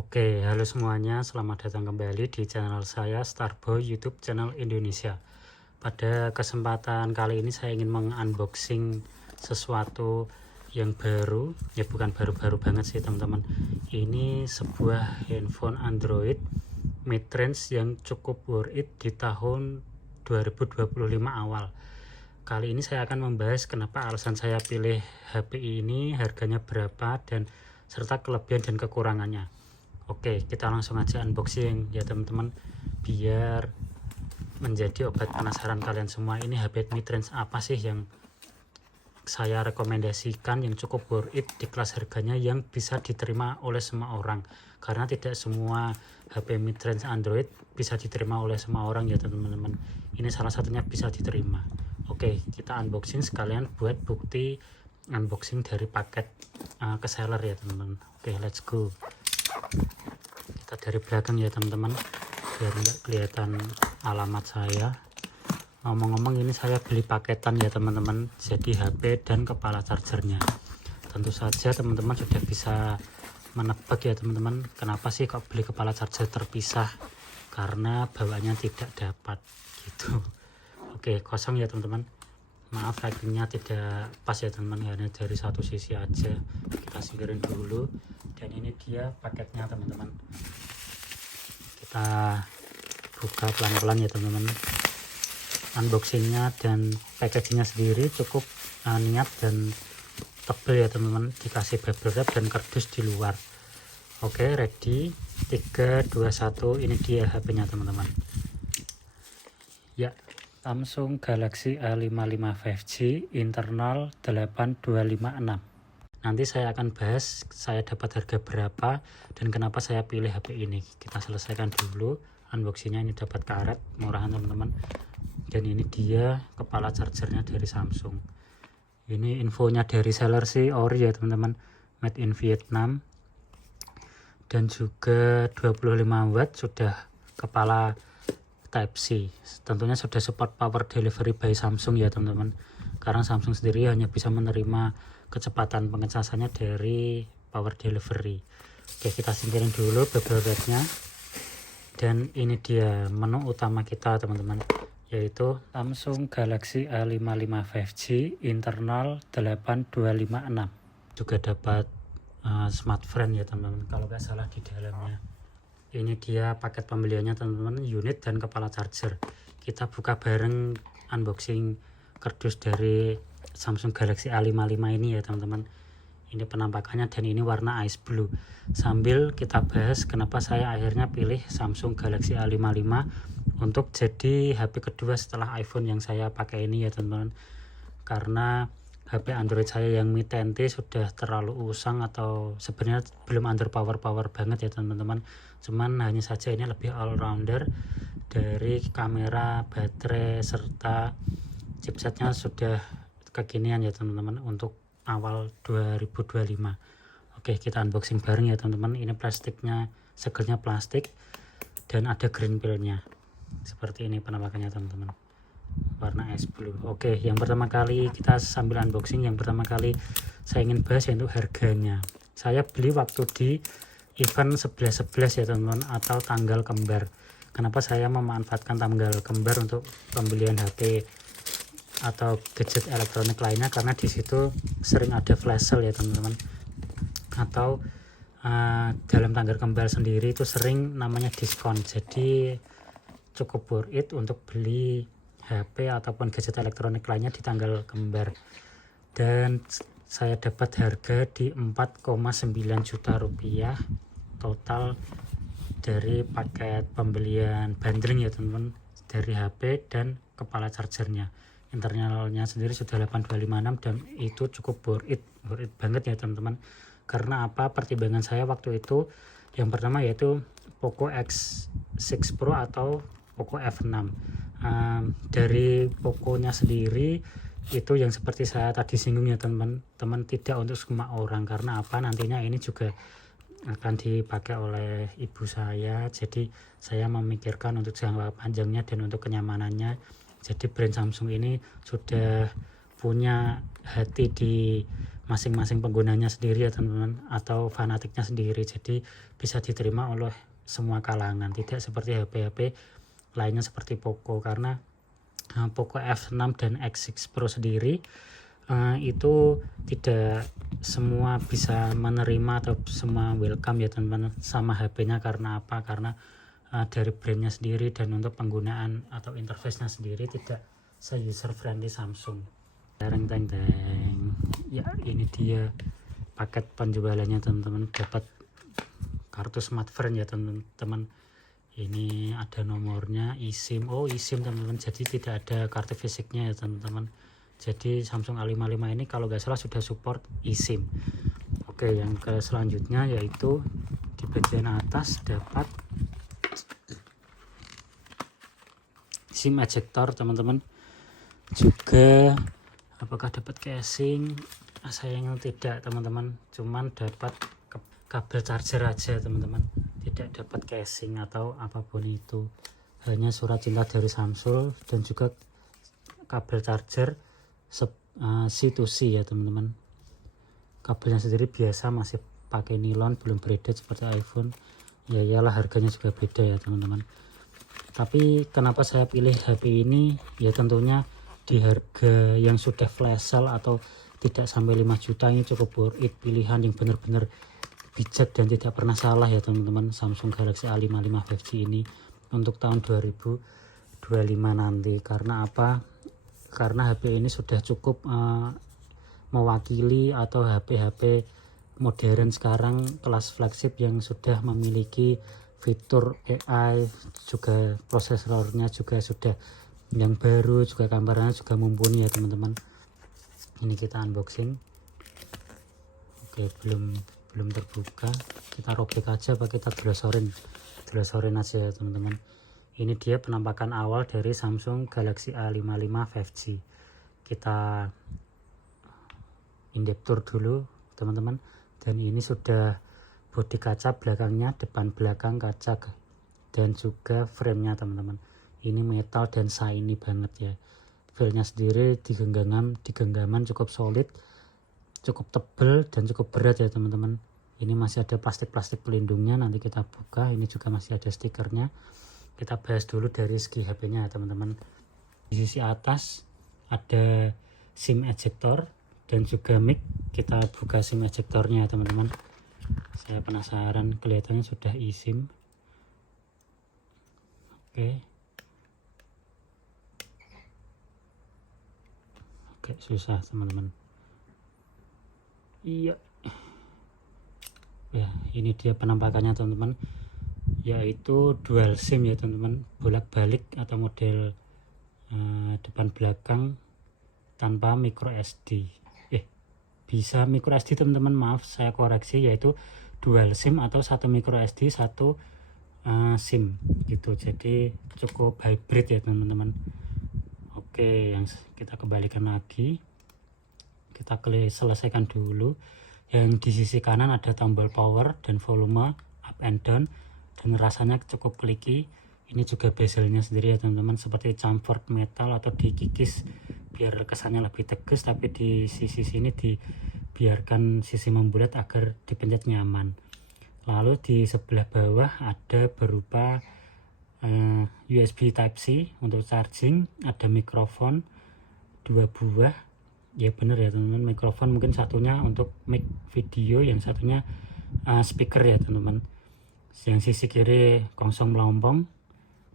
Oke, halo semuanya, selamat datang kembali di channel saya Starboy YouTube channel Indonesia. Pada kesempatan kali ini saya ingin mengunboxing sesuatu yang baru, ya bukan baru-baru banget sih teman-teman. Ini sebuah handphone Android mid-range yang cukup worth it di tahun 2025 awal. Kali ini saya akan membahas kenapa alasan saya pilih HP ini, harganya berapa, dan serta kelebihan dan kekurangannya. Oke, kita langsung aja unboxing ya teman-teman, biar menjadi obat penasaran kalian semua. Ini HP mid-range apa sih yang saya rekomendasikan, yang cukup worth it di kelas harganya yang bisa diterima oleh semua orang, karena tidak semua HP mid-range Android bisa diterima oleh semua orang ya teman-teman. Ini salah satunya bisa diterima. Oke, kita unboxing sekalian buat bukti unboxing dari paket ke seller ya teman-teman. Oke, let's go. Kita dari belakang ya teman-teman, biar nggak kelihatan alamat saya. Ngomong-ngomong, ini saya beli paketan ya teman-teman, jadi HP dan kepala chargernya. Tentu saja teman-teman sudah bisa menebak ya teman-teman, kenapa sih kok beli kepala charger terpisah, karena bawaannya tidak dapat gitu. Oke, kosong ya teman-teman, maaf packingnya tidak pas ya teman-teman, hanya dari satu sisi aja. Kita singkirin dulu, dan ini dia paketnya teman-teman. Kita buka pelan-pelan ya teman-teman. Unboxingnya dan packagingnya sendiri cukup niat dan tebal ya teman-teman, dikasih bubble wrap dan kardus di luar. Oke, ready, 3, 2, 1, ini dia HP-nya teman-teman ya. Samsung Galaxy A55 5G internal 8256. Nanti saya akan bahas saya dapat harga berapa dan kenapa saya pilih HP ini. Kita selesaikan dulu unboxingnya. Ini dapat karet murahan teman-teman, dan ini dia kepala chargernya dari Samsung. Ini infonya dari seller sih ori ya teman-teman, made in Vietnam, dan juga 25 watt, sudah kepala Type C. Tentunya sudah support power delivery by Samsung ya teman-teman, karena Samsung sendiri hanya bisa menerima kecepatan pengecasannya dari power delivery. Oke, kita singkirin dulu beberapa-nya, dan ini dia menu utama kita teman-teman, yaitu Samsung Galaxy A55 5G internal 8256. Juga dapat smartphone ya teman-teman, kalau nggak salah di dalamnya. Ini dia paket pembeliannya teman-teman, unit dan kepala charger. Kita buka bareng unboxing kardus dari Samsung Galaxy A55 ini ya teman-teman. Ini penampakannya, dan ini warna ice blue. Sambil kita bahas kenapa saya akhirnya pilih Samsung Galaxy A55 untuk jadi HP kedua setelah iPhone yang saya pakai ini ya teman-teman. Karena HP Android saya yang Mi 10T sudah terlalu usang, atau sebenarnya belum underpower banget ya teman-teman. Cuman hanya saja ini lebih all rounder, dari kamera, baterai, serta chipsetnya sudah kekinian ya teman-teman untuk awal 2025. Oke, kita unboxing bareng ya teman-teman. Ini plastiknya, segelnya plastik, dan ada green pillnya. Seperti ini penampakannya teman-teman, warna ice blue. Oke, yang pertama kali kita sambil unboxing, yang pertama kali saya ingin bahas yaitu harganya. Saya beli waktu di event 11.11 ya teman-teman, atau tanggal kembar. Kenapa saya memanfaatkan tanggal kembar untuk pembelian HP atau gadget elektronik lainnya? Karena di situ sering ada flash sale ya teman-teman, atau dalam tanggal kembar sendiri itu sering namanya diskon. Jadi cukup worth it untuk beli HP ataupun gadget elektronik lainnya di tanggal kembar. Dan saya dapat harga di 4,9 juta rupiah total dari paket pembelian bundling ya teman-teman, dari HP dan kepala chargernya. Internalnya sendiri sudah 8256, dan itu cukup worth it banget ya teman-teman. Karena apa? Pertimbangan saya waktu itu yang pertama yaitu Poco X6 Pro atau Poco F6. Dari Poconya sendiri itu yang seperti saya tadi singgung ya teman-teman, tidak untuk semua orang. Karena apa? Nantinya ini juga akan dipakai oleh ibu saya, jadi saya memikirkan untuk jangka panjangnya dan untuk kenyamanannya. Jadi brand Samsung ini sudah punya hati di masing-masing penggunanya sendiri ya teman-teman, atau fanatiknya sendiri, jadi bisa diterima oleh semua kalangan, tidak seperti HP-HP lainnya seperti Poco. Karena Poco F6 dan X6 Pro sendiri itu tidak semua bisa menerima atau semua welcome ya teman-teman sama HP-nya. Karena apa? Karena dari brandnya sendiri dan untuk penggunaan atau interface-nya sendiri tidak se-user friendly Samsung. Teng teng teng. Ya, ini dia paket penjualannya teman-teman. Dapat kartu smartphone ya teman-teman. Ini ada nomornya, eSIM. Oh, eSIM teman-teman, jadi tidak ada kartu fisiknya ya teman-teman. Jadi Samsung A55 ini kalau nggak salah sudah support eSIM. Oke, yang ke selanjutnya yaitu di bagian atas dapat SIM ejector teman-teman. Juga apakah dapat casing? Sayangnya tidak teman-teman, cuman dapat kabel charger aja teman-teman, tidak dapat casing atau apapun itu, hanya surat cinta dari Samsung dan juga kabel charger C2C ya teman-teman. Kabelnya sendiri biasa masih pakai nilon, belum braided seperti iPhone. Ya iyalah, harganya juga beda ya teman-teman. Tapi kenapa saya pilih HP ini? Ya tentunya di harga yang sudah flash sale atau tidak sampai 5 juta ini cukup worth it, pilihan yang benar-benar bijak dan tidak pernah salah ya teman-teman. Samsung Galaxy A55 5G ini untuk tahun 2025 nanti. Karena apa? Karena HP ini sudah cukup mewakili atau HP-HP modern sekarang kelas flagship yang sudah memiliki fitur AI, juga prosesornya juga sudah yang baru, juga kameranya juga mumpuni ya teman-teman. Ini kita unboxing. Oke, belum terbuka, kita robek aja apa kita glosorin aja ya teman-teman. Ini dia penampakan awal dari Samsung Galaxy A55 5G. Kita in-depth tour dulu teman-teman. Dan ini sudah bodi kaca belakangnya, depan belakang kaca, dan juga framenya teman-teman. Ini metal dan shiny banget ya. Filenya sendiri di genggaman cukup solid, cukup tebal dan cukup berat ya teman-teman. Ini masih ada plastik pelindungnya, nanti kita buka. Ini juga masih ada stikernya. Kita bahas dulu dari segi HP-nya ya teman-teman. Di sisi atas ada SIM ejector dan juga mic. Kita buka SIM ejectornya ya teman-teman. Saya penasaran, kelihatannya sudah eSIM. Oke, susah teman-teman. Iya. Ya, ini dia penampakannya teman-teman. Yaitu dual SIM ya teman-teman, bolak-balik atau model depan belakang tanpa micro SD. Bisa micro SD teman-teman, maaf saya koreksi, yaitu dual SIM atau satu micro SD, satu SIM gitu. Jadi cukup hybrid ya teman-teman. Oke, yang kita kembalikan lagi, kita selesaikan dulu. Yang di sisi kanan ada tombol power dan volume up and down, dan rasanya cukup kliki. Ini juga bezelnya sendiri ya teman-teman, seperti chamfered metal atau dikikis biar kesannya lebih tegas, tapi di sisi sini dibiarkan sisi membulat agar dipencet nyaman. Lalu di sebelah bawah ada berupa USB Type-C untuk charging, ada mikrofon 2 buah. Ya bener ya teman-teman, mikrofon, mungkin satunya untuk mic video, yang satunya speaker ya teman-teman. Yang sisi kiri kosong melompong.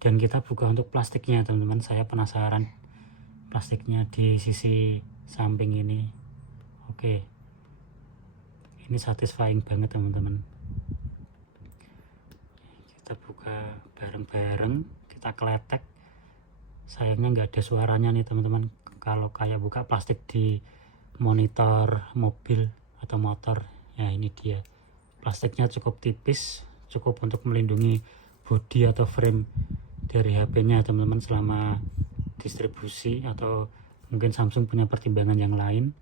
Dan kita buka untuk plastiknya teman-teman. Saya penasaran plastiknya di sisi samping ini. Oke, ini satisfying banget teman-teman. Kita buka bareng-bareng, kita kletek. Sayangnya nggak ada suaranya nih teman-teman, kalau kayak buka plastik di monitor mobil atau motor. Ya ini dia, plastiknya cukup tipis, cukup untuk melindungi bodi atau frame dari HP-nya teman-teman selama distribusi, atau mungkin Samsung punya pertimbangan yang lain.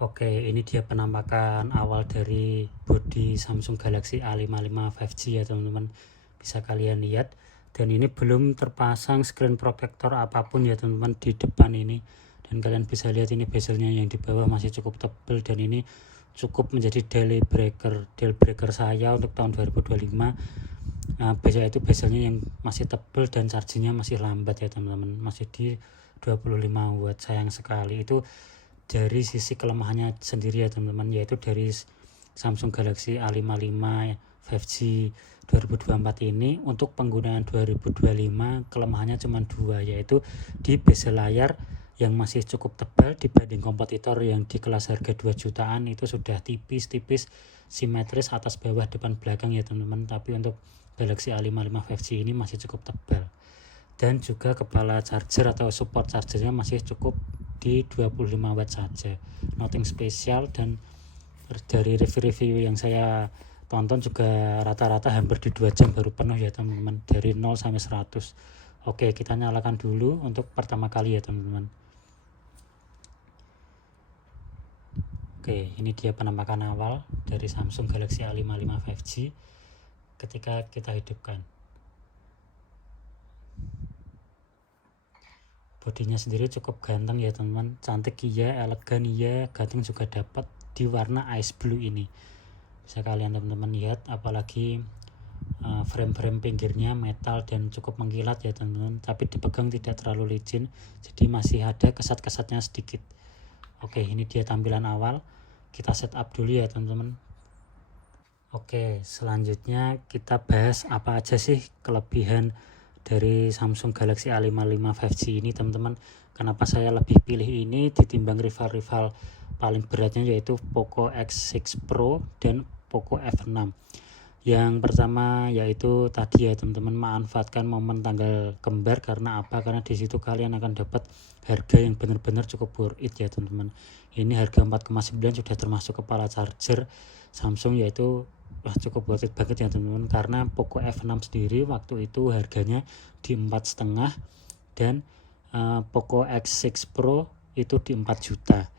Oke, ini dia penampakan awal dari bodi Samsung Galaxy A55 5G ya teman-teman. Bisa kalian lihat Dan ini belum terpasang screen protector apapun ya teman-teman di depan ini. Dan kalian bisa lihat ini bezelnya yang di bawah masih cukup tebal, dan ini cukup menjadi deal breaker saya untuk tahun 2025. Biasanya itu bezelnya yang masih tebal dan chargingnya masih lambat ya teman-teman, masih di 25 watt. Sayang sekali itu dari sisi kelemahannya sendiri ya teman-teman, yaitu dari Samsung Galaxy A55 5G 2024 ini untuk penggunaan 2025 kelemahannya cuma dua, yaitu di bezel layar yang masih cukup tebal dibanding kompetitor yang di kelas harga 2 jutaan itu sudah tipis-tipis simetris atas bawah depan belakang ya teman-teman. Tapi untuk Galaxy A55 5G ini masih cukup tebal, dan juga kepala charger atau support chargernya masih cukup di 25 watt saja, nothing spesial. Dan dari review-review yang saya tonton juga rata-rata hampir di 2 jam baru penuh ya teman-teman, dari 0 sampai 100. Oke, kita nyalakan dulu untuk pertama kali ya teman-teman. Oke, ini dia penampakan awal dari Samsung Galaxy A55 5G ketika kita hidupkan. Bodinya sendiri cukup ganteng ya teman-teman, cantik iya, elegan iya, ganteng juga dapat di warna ice blue ini. Bisa kalian teman-teman lihat, apalagi frame-frame pinggirnya metal dan cukup mengkilat ya teman-teman, tapi dipegang tidak terlalu licin, jadi masih ada kesat-kesatnya sedikit. Oke, ini dia tampilan awal. Kita setup dulu ya teman-teman. Oke, selanjutnya kita bahas apa aja sih kelebihan dari Samsung Galaxy A55 5G ini teman-teman. Kenapa saya lebih pilih ini ditimbang rival-rival paling beratnya, yaitu Poco X6 Pro dan Poco F6. Yang pertama yaitu tadi ya teman-teman, manfaatkan momen tanggal kembar. Karena apa? Karena di situ kalian akan dapat harga yang benar-benar cukup worth it ya teman-teman. Ini harga 4,9 sudah termasuk kepala charger Samsung, yaitu cukup worth it banget ya teman-teman. Karena Poco F6 sendiri waktu itu harganya di 4,5, dan Poco X6 Pro itu di 4 juta.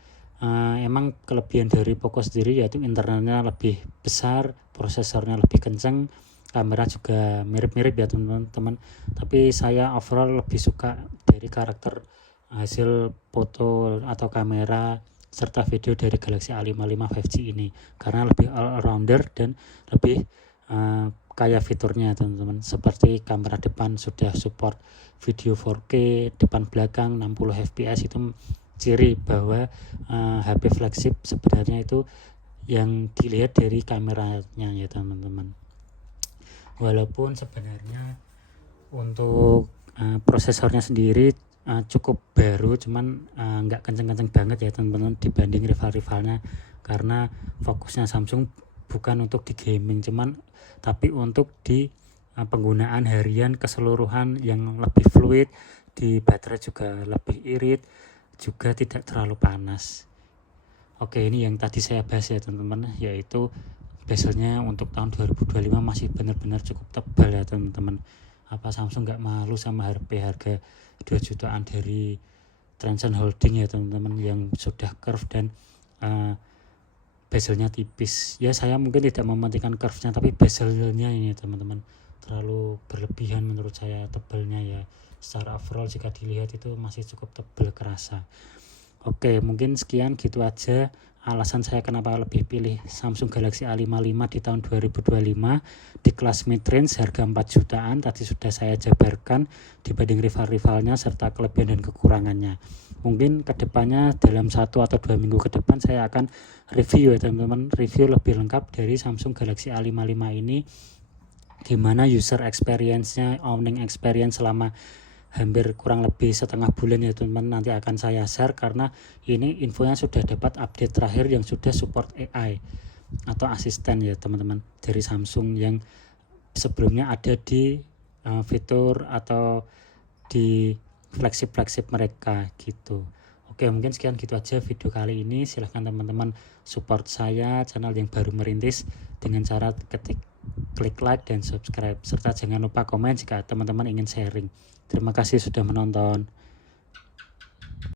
Emang kelebihan dari Poco sendiri yaitu internalnya lebih besar, prosesornya lebih kencang, kamera juga mirip-mirip ya teman-teman. Tapi saya overall lebih suka dari karakter hasil foto atau kamera serta video dari Galaxy A55 5G ini, karena lebih all-rounder dan lebih kaya fiturnya teman-teman. Seperti kamera depan sudah support video 4K, depan belakang 60 fps. Itu ciri bahwa HP flagship sebenarnya itu yang dilihat dari kameranya ya teman-teman. Walaupun sebenarnya untuk prosesornya sendiri cukup baru, cuman nggak kenceng-kenceng banget ya teman-teman dibanding rival-rivalnya, karena fokusnya Samsung bukan untuk di gaming tapi untuk di penggunaan harian keseluruhan yang lebih fluid, di baterai juga lebih irit, juga tidak terlalu panas. Oke, ini yang tadi saya bahas ya teman-teman, yaitu bezelnya untuk tahun 2025 masih benar-benar cukup tebal ya teman-teman. Apa Samsung nggak malu sama harga 2 jutaan dari Transcend Holding ya teman-teman, yang sudah curve dan bezelnya tipis. Ya saya mungkin tidak mementingkan curve-nya, tapi bezelnya ini teman-teman terlalu berlebihan menurut saya tebalnya ya. Secara overall jika dilihat itu masih cukup tebal, kerasa. Oke, mungkin sekian gitu aja alasan saya kenapa lebih pilih Samsung Galaxy A55 di tahun 2025 di kelas mid-range harga 4 jutaan. Tadi sudah saya jabarkan dibanding rival-rivalnya serta kelebihan dan kekurangannya. Mungkin kedepannya dalam 1 atau 2 minggu ke depan saya akan review ya teman-teman, review lebih lengkap dari Samsung Galaxy A55 ini, gimana user experience-nya, owning experience selama hampir kurang lebih setengah bulan ya teman-teman. Nanti akan saya share karena ini infonya sudah dapat update terakhir yang sudah support AI atau asisten ya teman-teman dari Samsung, yang sebelumnya ada di fitur atau di flagship mereka gitu. Oke, mungkin sekian gitu aja video kali ini. Silahkan teman-teman support saya, channel yang baru merintis, dengan cara klik like dan subscribe, serta jangan lupa komen jika teman-teman ingin sharing. Terima kasih sudah menonton.